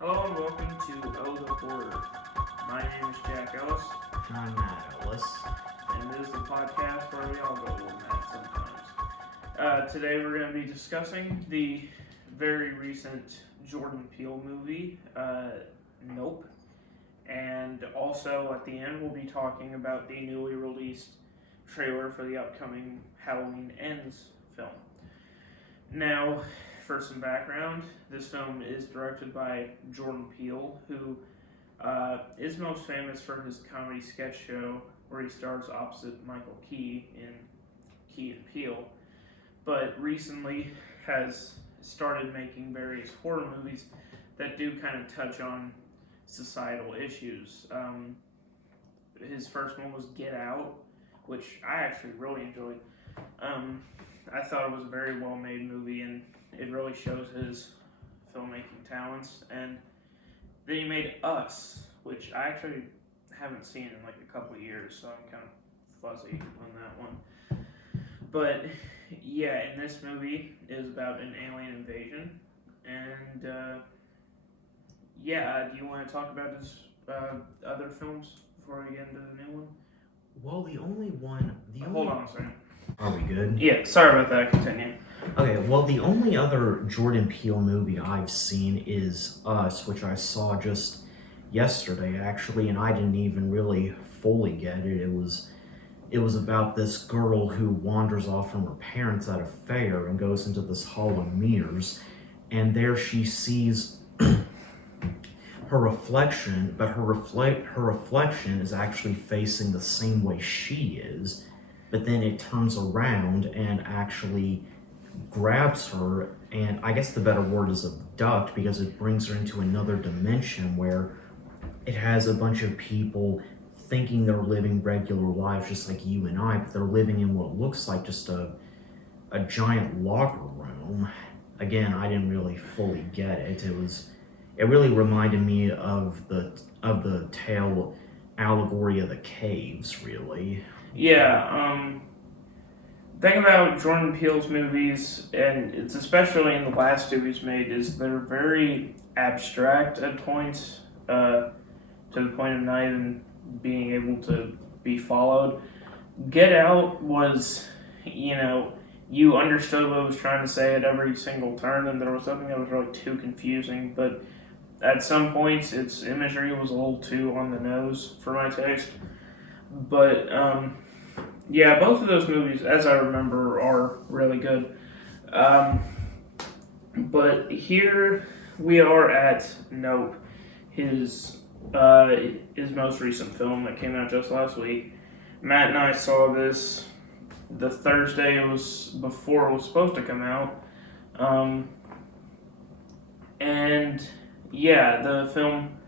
Hello and welcome to O the Horror. My name is Jack Ellis, I'm Matt Ellis. and this is the podcast where we all go a little mad sometimes. Today we're going to be discussing the very recent Jordan Peele movie, Nope. And also at the end we'll be talking about the newly released trailer for the upcoming Halloween Ends film. Now, for some background, this film is directed by Jordan Peele, who is most famous for his comedy sketch show where he stars opposite Michael Key in Key and Peele, but recently has started making various horror movies that do kind of touch on societal issues. His first one was Get Out, which I actually really enjoyed. I thought it was a very well made movie, and it really shows his filmmaking talents. And then he made Us, which I actually haven't seen in like a couple of years, so I'm kind of fuzzy on that one. But yeah, and this movie is about an alien invasion. And do you want to talk about his other films before we get into the new one? Well, Hold on a second. Are we good? Yeah, sorry about that. Continue. Okay, well, the only other Jordan Peele movie I've seen is Us, which I saw just yesterday, actually, and I didn't even really fully get it. It was about this girl who wanders off from her parents at a fair and goes into this hall of mirrors, and there she sees her reflection, but her reflection is actually facing the same way she is, but then it turns around and actually grabs her, and I guess the better word is abduct, because it brings her into another dimension where it has a bunch of people thinking they're living regular lives just like you and I, but they're living in what looks like just a giant locker room. Again, I didn't really fully get it. It really reminded me of the tale allegory of the caves, really. Yeah, thing about Jordan Peele's movies, and it's especially in the last two he's made, is they're very abstract at points, to the point of not even being able to be followed. Get Out was, you understood what it was trying to say at every single turn, and there was nothing that was really too confusing, but at some points its imagery was a little too on the nose for my taste. But, yeah, both of those movies, as I remember, are really good. But here we are at Nope, his most recent film that came out just last week. Matt and I saw this the Thursday it was before it was supposed to come out, and yeah, the film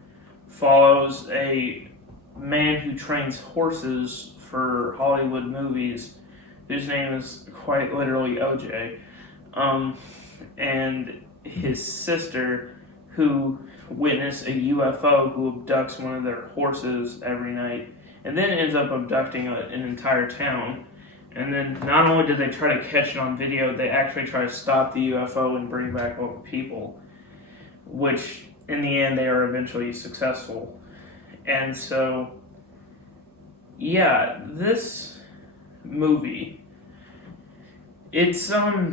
follows a man who trains horses for Hollywood movies, whose name is quite literally OJ, and his sister, who witnessed a UFO who abducts one of their horses every night, and then ends up abducting an entire town. And then not only did they try to catch it on video, they actually try to stop the UFO and bring back all the people, which in the end they are eventually successful. And so, yeah, this movie, it's something.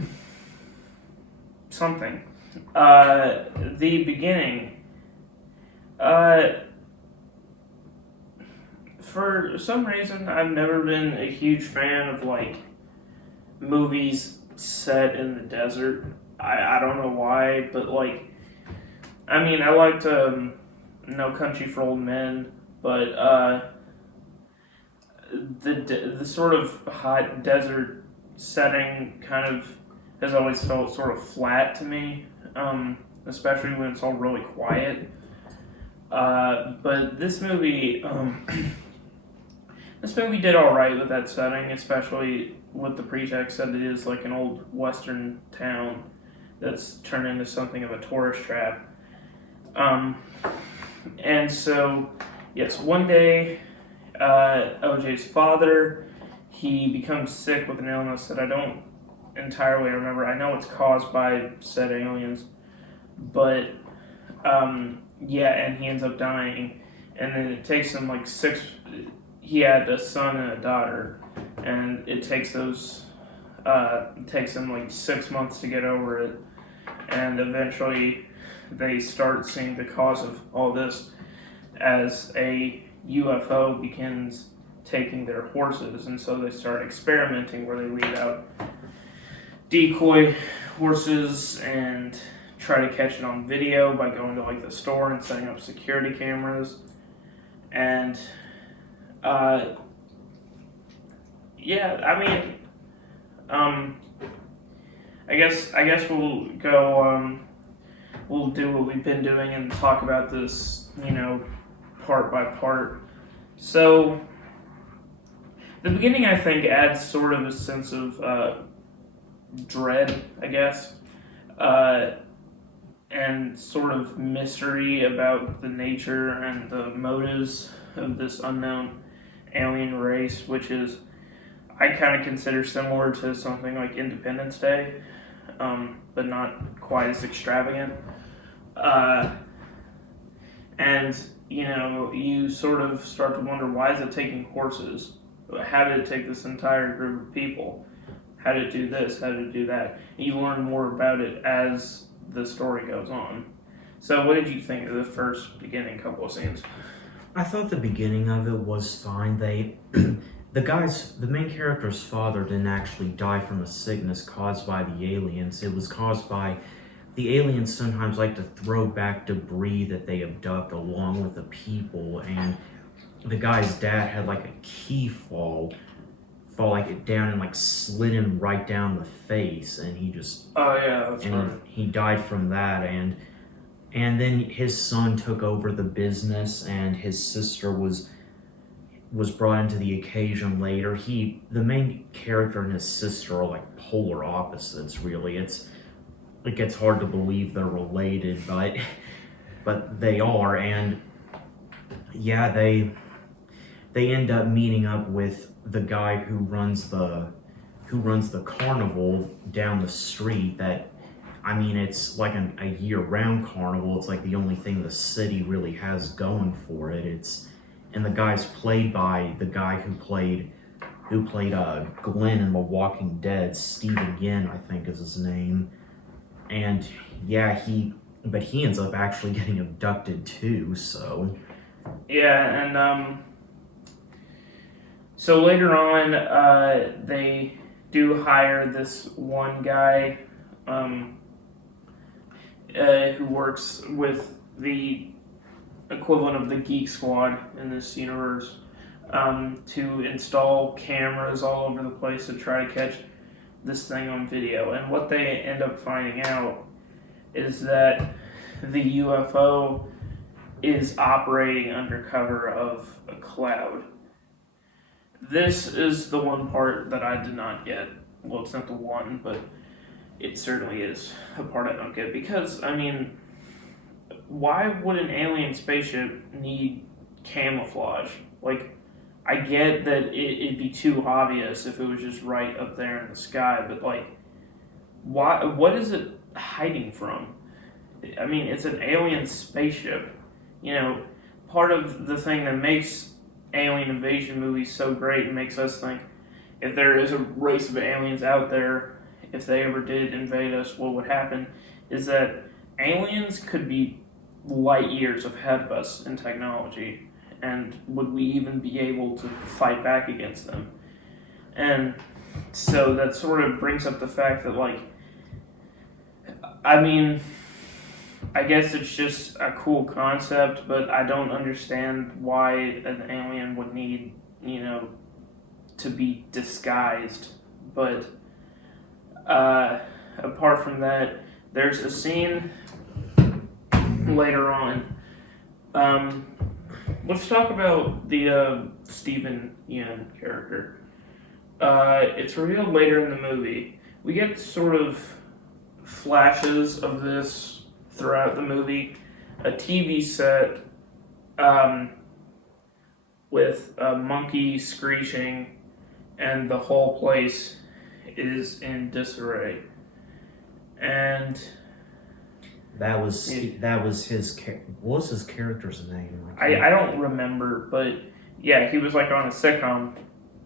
The beginning, for some reason, I've never been a huge fan of like movies set in the desert. I don't know why, but like, I mean, I liked No Country for Old Men, but the sort of hot desert setting kind of has always felt sort of flat to me, especially when it's all really quiet. But this movie, this movie did all right with that setting, especially with the pretext that it is like an old western town that's turned into something of a tourist trap. And so, yes, one day, OJ's father, he becomes sick with an illness that I don't entirely remember. I know it's caused by said aliens, but yeah, and he ends up dying, and then it takes him like six. He had a son and a daughter, and it takes him like 6 months to get over it, and eventually they start seeing the cause of all this as a UFO begins taking their horses, and so they start experimenting where they leave out decoy horses and try to catch it on video by going to like the store and setting up security cameras, and yeah, I mean, I guess we'll go. We'll do what we've been doing and talk about this, part by part. So, the beginning, I think, adds sort of a sense of dread, I guess, and sort of mystery about the nature and the motives of this unknown alien race, which is, I kind of consider similar to something like Independence Day, but not quite as extravagant. And you sort of start to wonder, why is it taking horses? How did it take this entire group of people? How did it do this? How did it do that? And you learn more about it as the story goes on. So what did you think of the first beginning couple of scenes? I thought the beginning of it was fine. The main character's father didn't actually die from a sickness caused by the aliens. It was caused by the aliens sometimes like to throw back debris that they abduct along with the people, and the guy's dad had like a key fall like it down and like slid him right down the face, and he just he died from that, and then his son took over the business, and his sister was brought into the occasion later. The main character and his sister are like polar opposites, really. It gets hard to believe they're related, but they are, and yeah, they end up meeting up with the guy who runs the carnival down the street. That, I mean, it's like a year-round carnival. It's like the only thing the city really has going for it. And the guy's played by the guy who played Glenn in The Walking Dead. Stephen Yen, I think, is his name. And yeah, he ends up actually getting abducted too. So yeah, and so later on, they do hire this one guy who works with the equivalent of the Geek Squad in this universe, to install cameras all over the place to try to catch this thing on video. And what they end up finding out is that the UFO is operating under cover of a cloud. This is the one part that I did not get. Well, it's not the one, but it certainly is a part I don't get. Because, I mean, why would an alien spaceship need camouflage? Like, I get that it'd be too obvious if it was just right up there in the sky, but like, why? What is it hiding from? I mean, it's an alien spaceship. Part of the thing that makes alien invasion movies so great and makes us think, if there is a race of aliens out there, if they ever did invade us, what would happen, is that aliens could be light years ahead of us in technology. And would we even be able to fight back against them? And so that sort of brings up the fact that, like, I mean, I guess it's just a cool concept, but I don't understand why an alien would need, to be disguised. But apart from that, there's a scene later on. Let's talk about the Stephen Yen character. It's revealed later in the movie. We get sort of flashes of this throughout the movie. A TV set with a monkey screeching, and the whole place is in disarray. And That was his. What was his character's name? I don't remember, but yeah, he was like on a sitcom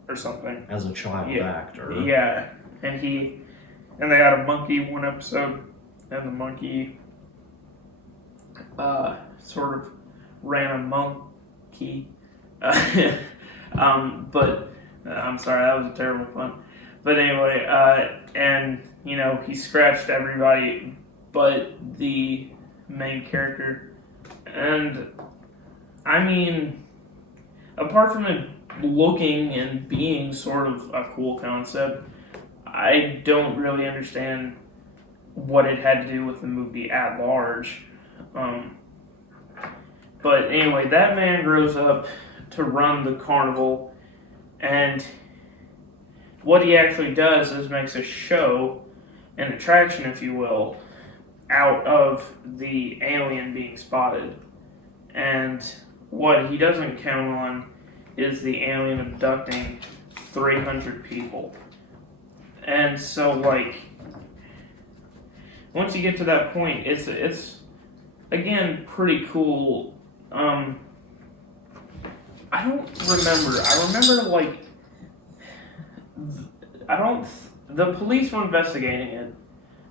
or something as a child actor. Yeah, and they had a monkey one episode, and the monkey sort of ran a monkey. But I'm sorry, that was a terrible pun. But anyway, and he scratched everybody but the main character. And I mean, apart from it looking and being sort of a cool concept, I don't really understand what it had to do with the movie at large. But anyway, that man grows up to run the carnival, and what he actually does is makes a show, an attraction, if you will, out of the alien being spotted. And what he doesn't count on is the alien abducting 300 people. And so, like, once you get to that point, it's again pretty cool. I don't remember. I remember, like, the police were investigating it,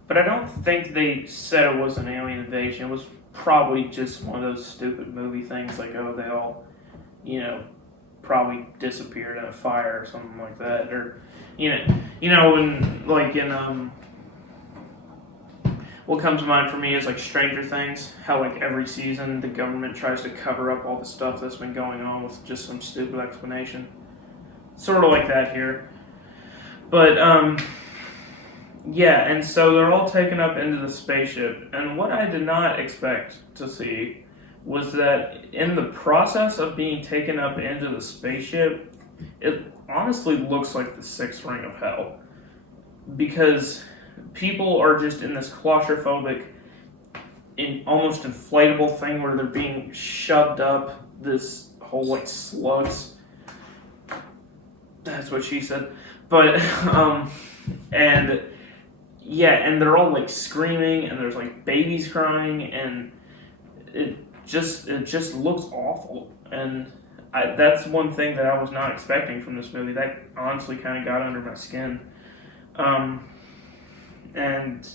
but I don't think they said it was an alien invasion. It was probably just one of those stupid movie things, like, oh, they all, probably disappeared in a fire or something like that, or, when, like, in, what comes to mind for me is, like, Stranger Things, how, like, every season the government tries to cover up all the stuff that's been going on with just some stupid explanation. Sort of like that here. But, yeah, and so they're all taken up into the spaceship, and what I did not expect to see was that in the process of being taken up into the spaceship, it honestly looks like the sixth ring of hell. Because people are just in this claustrophobic, almost inflatable thing where they're being shoved up this whole, like, slugs. That's what she said. But, and, yeah, and they're all, like, screaming, and there's, like, babies crying, and it just looks awful. And that's one thing that I was not expecting from this movie. That honestly kind of got under my skin. And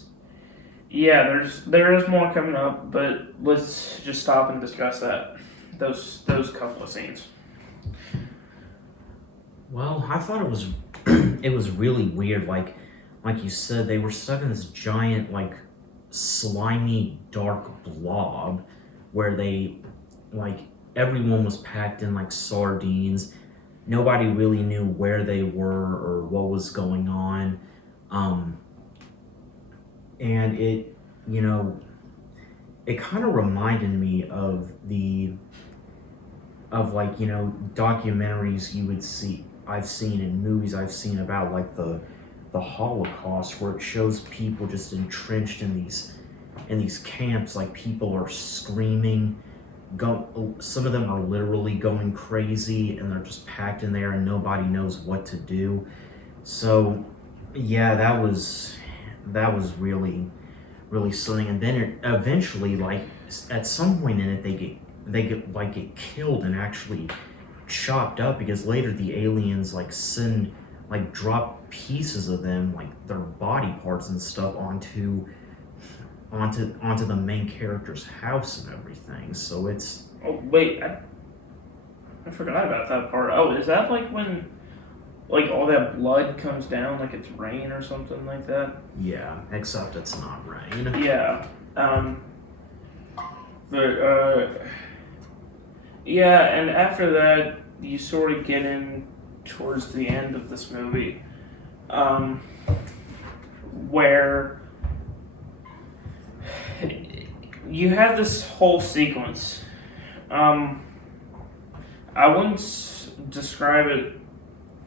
yeah, there is more coming up, but let's just stop and discuss those couple of scenes. Well, I thought it was really weird. Like you said, they were stuck in this giant, like, slimy, dark blob where they, like, everyone was packed in like sardines. Nobody really knew where they were or what was going on. And it, it kind of reminded me of documentaries I've seen in movies I've seen about, like, the Holocaust, where it shows people just entrenched in these camps. Like, people are screaming, some of them are literally going crazy, and they're just packed in there and nobody knows what to do. So yeah, that was really, really something. And then eventually, like, at some point in it, they get killed and actually chopped up, because later the aliens, like, drop pieces of them, like their body parts and stuff, onto the main character's house and everything. So it's... Oh, wait, I forgot about that part. Oh, is that like when, like, all that blood comes down like it's rain or something like that? Yeah, except it's not rain. Yeah. Yeah, and after that, you sort of get in towards the end of this movie, where you have this whole sequence. I wouldn't describe it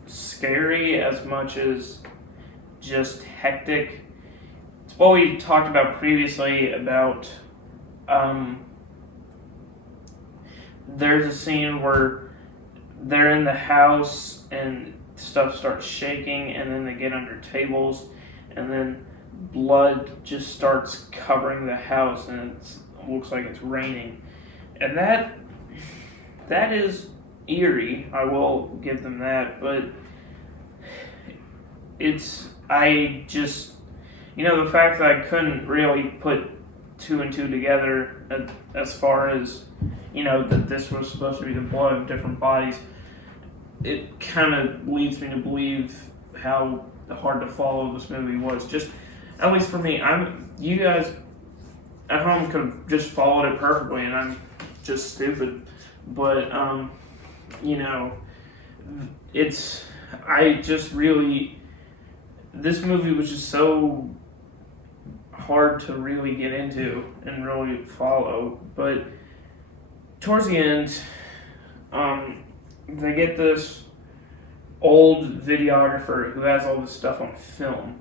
scary as much as just hectic. It's what we talked about previously about, there's a scene where they're in the house and stuff starts shaking, and then they get under tables, and then blood just starts covering the house, and it looks like it's raining, and that is eerie. I will give them that, but I just, the fact that I couldn't really put two and two together as far as, that this was supposed to be the blood of different bodies, it kind of leads me to believe how hard to follow this movie was. Just, at least for me, you guys at home could have just followed it perfectly, and I'm just stupid. But, this movie was just so hard to really get into and really follow. But towards the end, they get this old videographer who has all this stuff on film.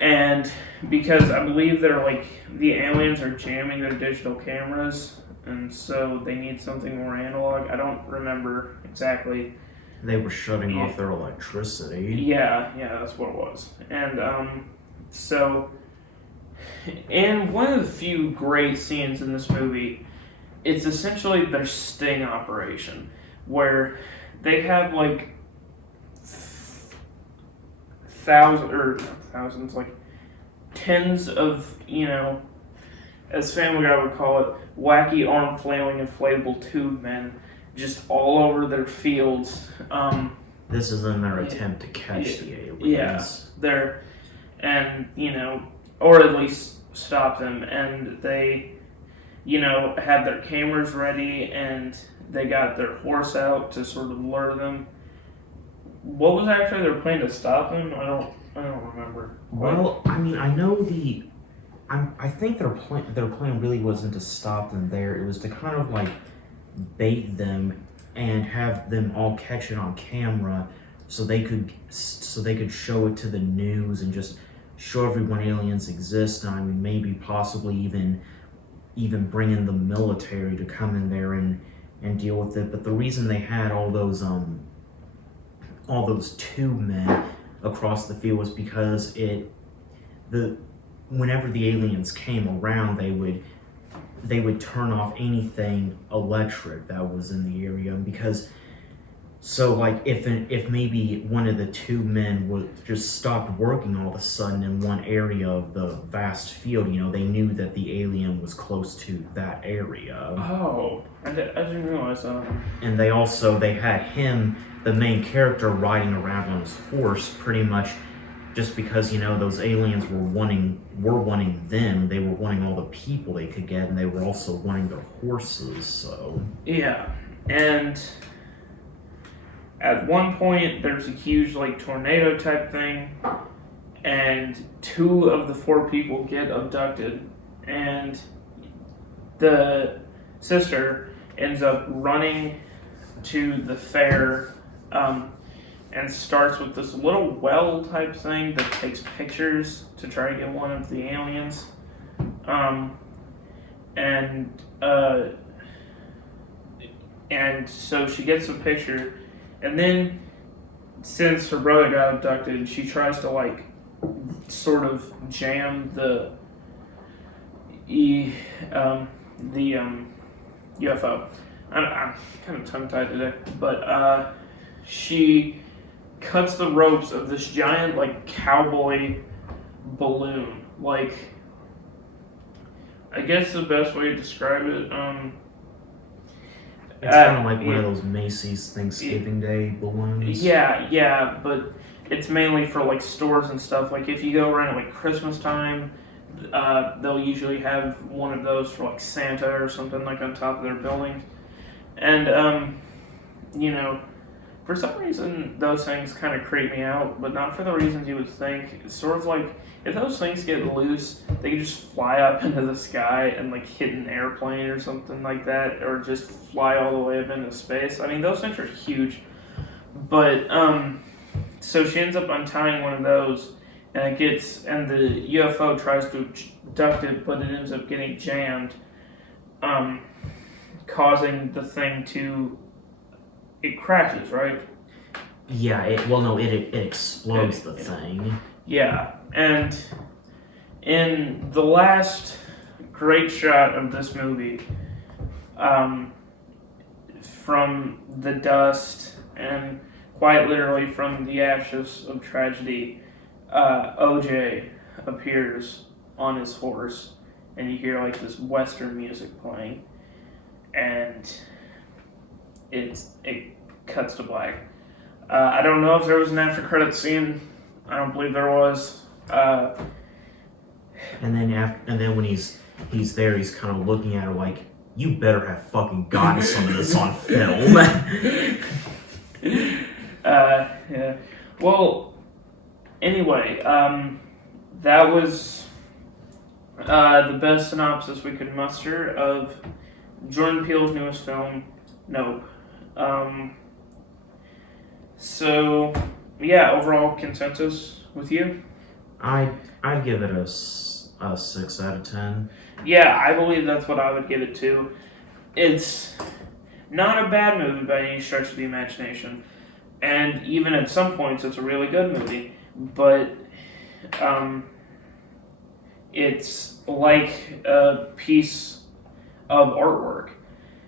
And because I believe the aliens are jamming their digital cameras, and so they need something more analog. I don't remember exactly. They were shutting off their electricity. Yeah, that's what it was. And so, in one of the few great scenes in this movie, it's essentially their sting operation, where they have thousands, tens of, as Family Guy would call it, wacky arm flailing inflatable tube men just all over their fields. This is in their attempt to catch the aliens. Yeah, or at least stop them. And they, had their cameras ready, and they got their horse out to sort of lure them. What was actually their plan to stop them? I don't remember. Well, I know I think their plan really wasn't to stop them there. It was to kind of bait them and have them all catch it on camera, so they could show it to the news and just show everyone aliens exist. And maybe possibly even bring in the military to come in there and deal with it. But the reason they had all those tube men across the field was because whenever the aliens came around, they would turn off anything electric that was in the area. Because if maybe one of the two men would just stop working all of a sudden in one area of the vast field, they knew that the alien was close to that area. Oh, I didn't realize that. And they had him, the main character, riding around on his horse, pretty much just because those aliens were wanting them. They were wanting all the people they could get, and they were also wanting their horses. So yeah, and at one point there's a huge tornado type thing, and 2 of the 4 people get abducted, and the sister ends up running to the fair, and starts with this little well type thing that takes pictures to try to get one of the aliens. And so she gets a picture, and then since her brother got abducted, she tries to sort of jam the UFO. I'm kind of tongue-tied today, but she cuts the ropes of this giant cowboy balloon. I guess the best way to describe it, it's kind of like one of those Macy's Thanksgiving Day balloons. Yeah, but it's mainly for stores and stuff. If you go around at Christmas time, they'll usually have one of those for Santa or something on top of their buildings. And for some reason those things kind of creep me out, but not for the reasons you would think. It's sort of if those things get loose, they can just fly up into the sky and hit an airplane or something like that, or just fly all the way up into space. Those things are huge. But so she ends up untying one of those, and the UFO tries to abduct it, but it ends up getting jammed, causing the thing to, it crashes, right? Yeah, it explodes the thing. Yeah, and in the last great shot of this movie, from the dust and quite literally from the ashes of tragedy, OJ appears on his horse, and you hear like this Western music playing, and it cuts to black. I don't know if there was an after credit scene. I don't believe there was. And then when he's there, he's kind of looking at her like, you better have fucking gotten some of this on film. Yeah. Well, anyway, that was the best synopsis we could muster of Jordan Peele's newest film, Nope. So, yeah, overall consensus with you? I'd give it a 6 out of 10. Yeah, I believe that's what I would give it to. It's not a bad movie by any stretch of the imagination, and even at some points, it's a really good movie. But it's like a piece of artwork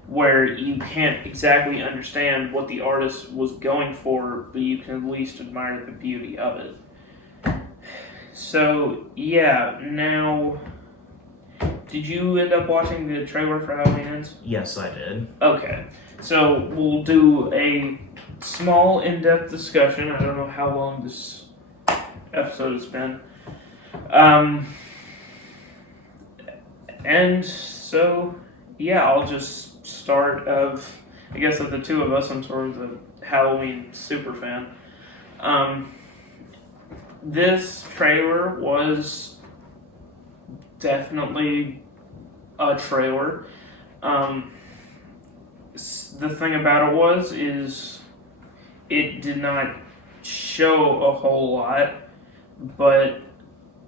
where you can't exactly understand what the artist was going for, but you can at least admire the beauty of it. So, yeah, now, did you end up watching the trailer for Halloween Ends? Yes, I did. Okay, so we'll do a small in-depth discussion. I don't know how long this episode has been. And so, yeah, I'll just start I guess of the two of us, I'm sort of the Halloween super fan. This trailer was definitely a trailer. The thing about it is it did not show a whole lot, but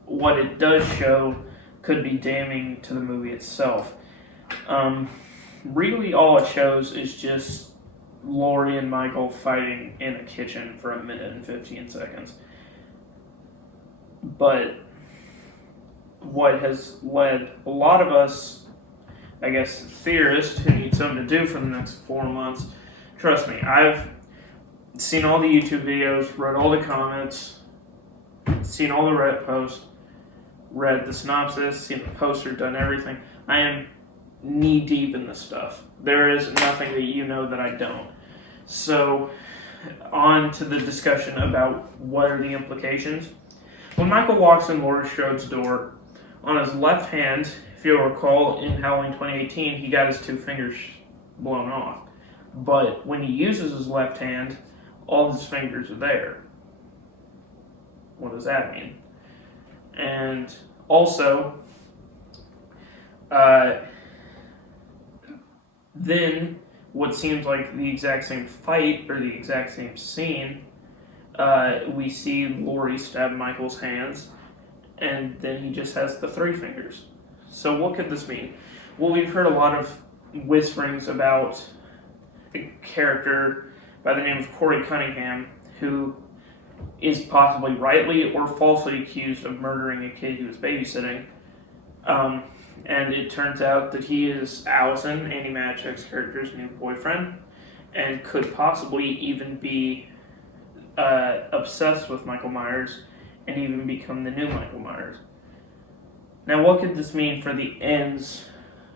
what it does show could be damning to the movie itself. Really all it shows is just Laurie and Michael fighting in a kitchen for 1 minute and 15 seconds. But what has led a lot of us, I guess, theorists who need something to do for the next 4 months, trust me, I've seen all the YouTube videos, read all the comments, seen all the Reddit posts, read the synopsis, seen the poster, done everything. I am knee deep in this stuff. There is nothing that you know that I don't. So, on to the discussion about what are the implications. When Michael walks in Laurie Strode's door, on his left hand, if you'll recall, in Halloween 2018, he got his 2 fingers blown off. But when he uses his left hand, all his fingers are there. What does that mean? And also, then what seems like the exact same fight or the exact same scene, we see Laurie stab Michael's hands, and then he just has the 3 fingers. So what could this mean? Well, we've heard a lot of whisperings about a character by the name of Corey Cunningham, who is possibly rightly or falsely accused of murdering a kid he was babysitting. And it turns out that he is Allison, Annie Matchek's character's new boyfriend, and could possibly even be obsessed with Michael Myers and even become the new Michael Myers. Now, what could this mean for the ends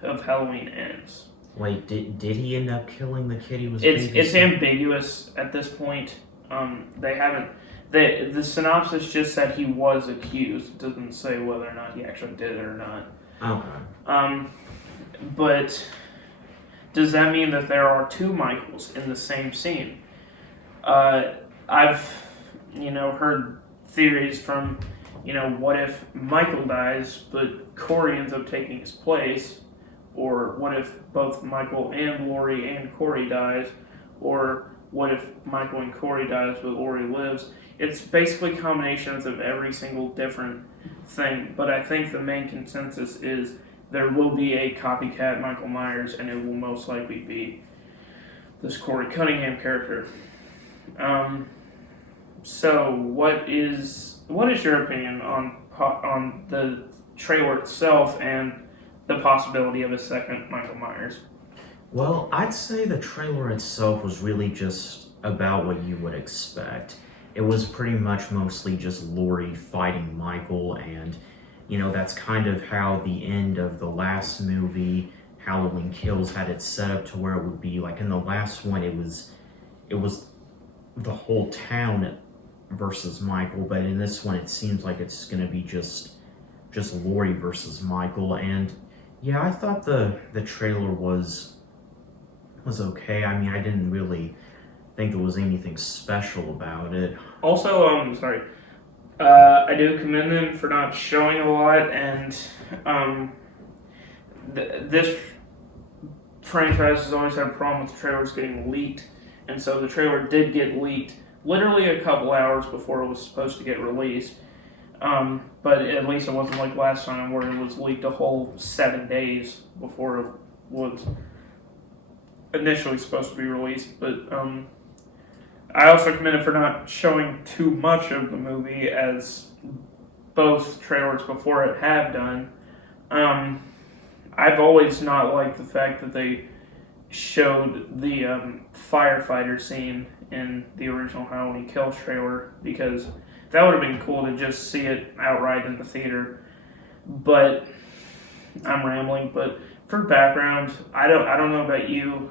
of Halloween Ends? Wait, did he end up killing the kid he was It's babysitting? ambiguous at this point. They haven't. The synopsis just said he was accused. It doesn't say whether or not he actually did it or not. Okay. But does that mean that there are 2 Michaels in the same scene? I've heard theories from what if Michael dies but Corey ends up taking his place, or what if both Michael and Laurie and Corey dies, or what if Michael and Corey dies but Laurie lives? It's basically combinations of every single different thing, but I think the main consensus is there will be a copycat Michael Myers, and it will most likely be this Corey Cunningham character. So what is your opinion on the trailer itself and the possibility of a second Michael Myers? Well, I'd say the trailer itself was really just about what you would expect. It was pretty much mostly just Laurie fighting Michael, and that's kind of how the end of the last movie, Halloween Kills, had it set up to where it would be like in the last one it was the whole town versus Michael, but in this one it seems like it's gonna be just Laurie versus Michael. And yeah, I thought the trailer was okay. I mean, I didn't really think there was anything special about it. Also, sorry, I do commend them for not showing a lot, and this franchise has always had a problem with trailers getting leaked, and so the trailer did get leaked literally a couple hours before it was supposed to get released. But at least it wasn't like last time where it was leaked a whole 7 days before it was initially supposed to be released. But I also commend it for not showing too much of the movie, as both trailers before it have done. I've always not liked the fact that they showed the firefighter scene in the original Halloween Kills trailer, because that would have been cool to just see it outright in the theater. But I'm rambling. But for background, I don't know about you.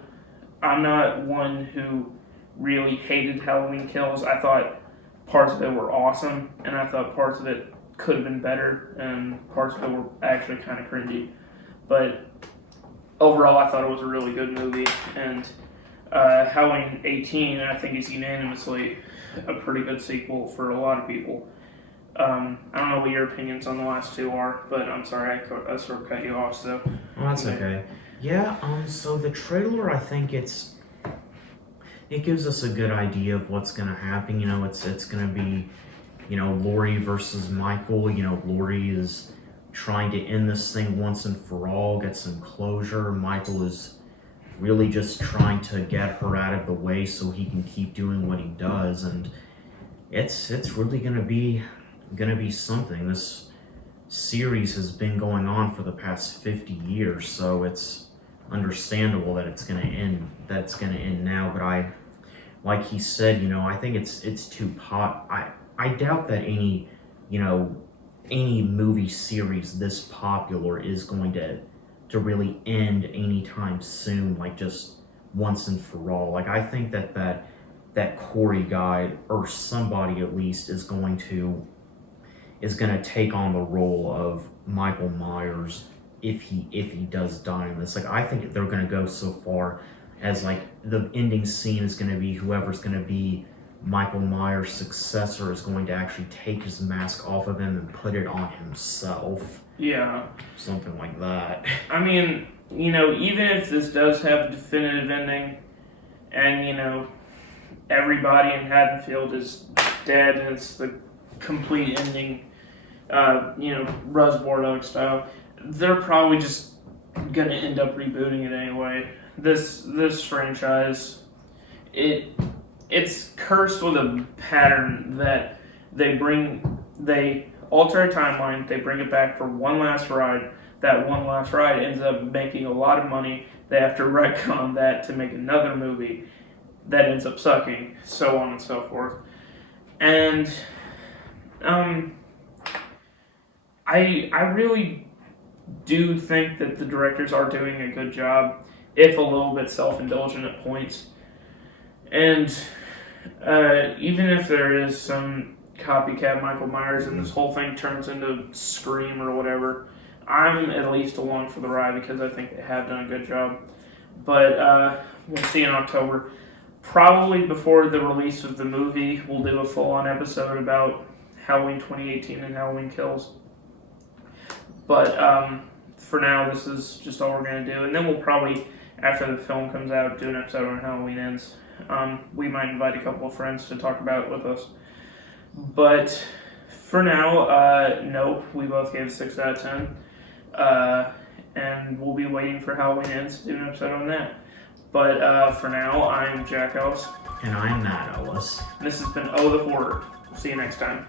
I'm not one who really hated Halloween Kills. I thought parts of it were awesome, and I thought parts of it could have been better, and parts of it were actually kind of cringy. But overall, I thought it was a really good movie, and Halloween 18, I think, is unanimously a pretty good sequel for a lot of people. I don't know what your opinions on the last two are, but I'm sorry I sort of cut you off. So. Oh, that's okay. Yeah. So the trailer, I think it gives us a good idea of what's gonna happen. It's gonna be, Laurie versus Michael. Laurie is trying to end this thing once and for all, get some closure. Michael is really just trying to get her out of the way so he can keep doing what he does, and it's really gonna be something. This series has been going on for the past 50 years, so it's understandable that it's gonna end now. But like he said, I think it's too I doubt that any movie series this popular is going to really end anytime soon, like just once and for all. Like, I think that Corey guy, or somebody at least, is going to take on the role of Michael Myers if he does die in this. Like, I think they're gonna go so far as, like, the ending scene is gonna be whoever's gonna be Michael Myers' successor is going to actually take his mask off of him and put it on himself. Yeah. Something like that. I mean, even if this does have a definitive ending, and, everybody in Haddonfield is dead and it's the complete ending, Ruz Bordeaux style, they're probably just gonna end up rebooting it anyway. This franchise, it's cursed with a pattern that they alter a timeline, they bring it back for one last ride. That one last ride ends up making a lot of money. They have to retcon that to make another movie that ends up sucking, so on and so forth. And I really do think that the directors are doing a good job, if a little bit self-indulgent at points. And even if there is some copycat Michael Myers and this whole thing turns into Scream or whatever, I'm at least along for the ride because I think they have done a good job. But we'll see in October. Probably before the release of the movie, we'll do a full-on episode about Halloween 2018 and Halloween Kills. But for now, this is just all we're going to do. And then we'll probably, after the film comes out, do an episode on Halloween Ends. We might invite a couple of friends to talk about it with us. But for now, nope, we both gave it 6 out of 10. And we'll be waiting for Halloween Ends to do an episode on that. But for now, I'm Jack Ellis. And I'm Matt Ellis. And this has been Oh the Horror. We'll see you next time.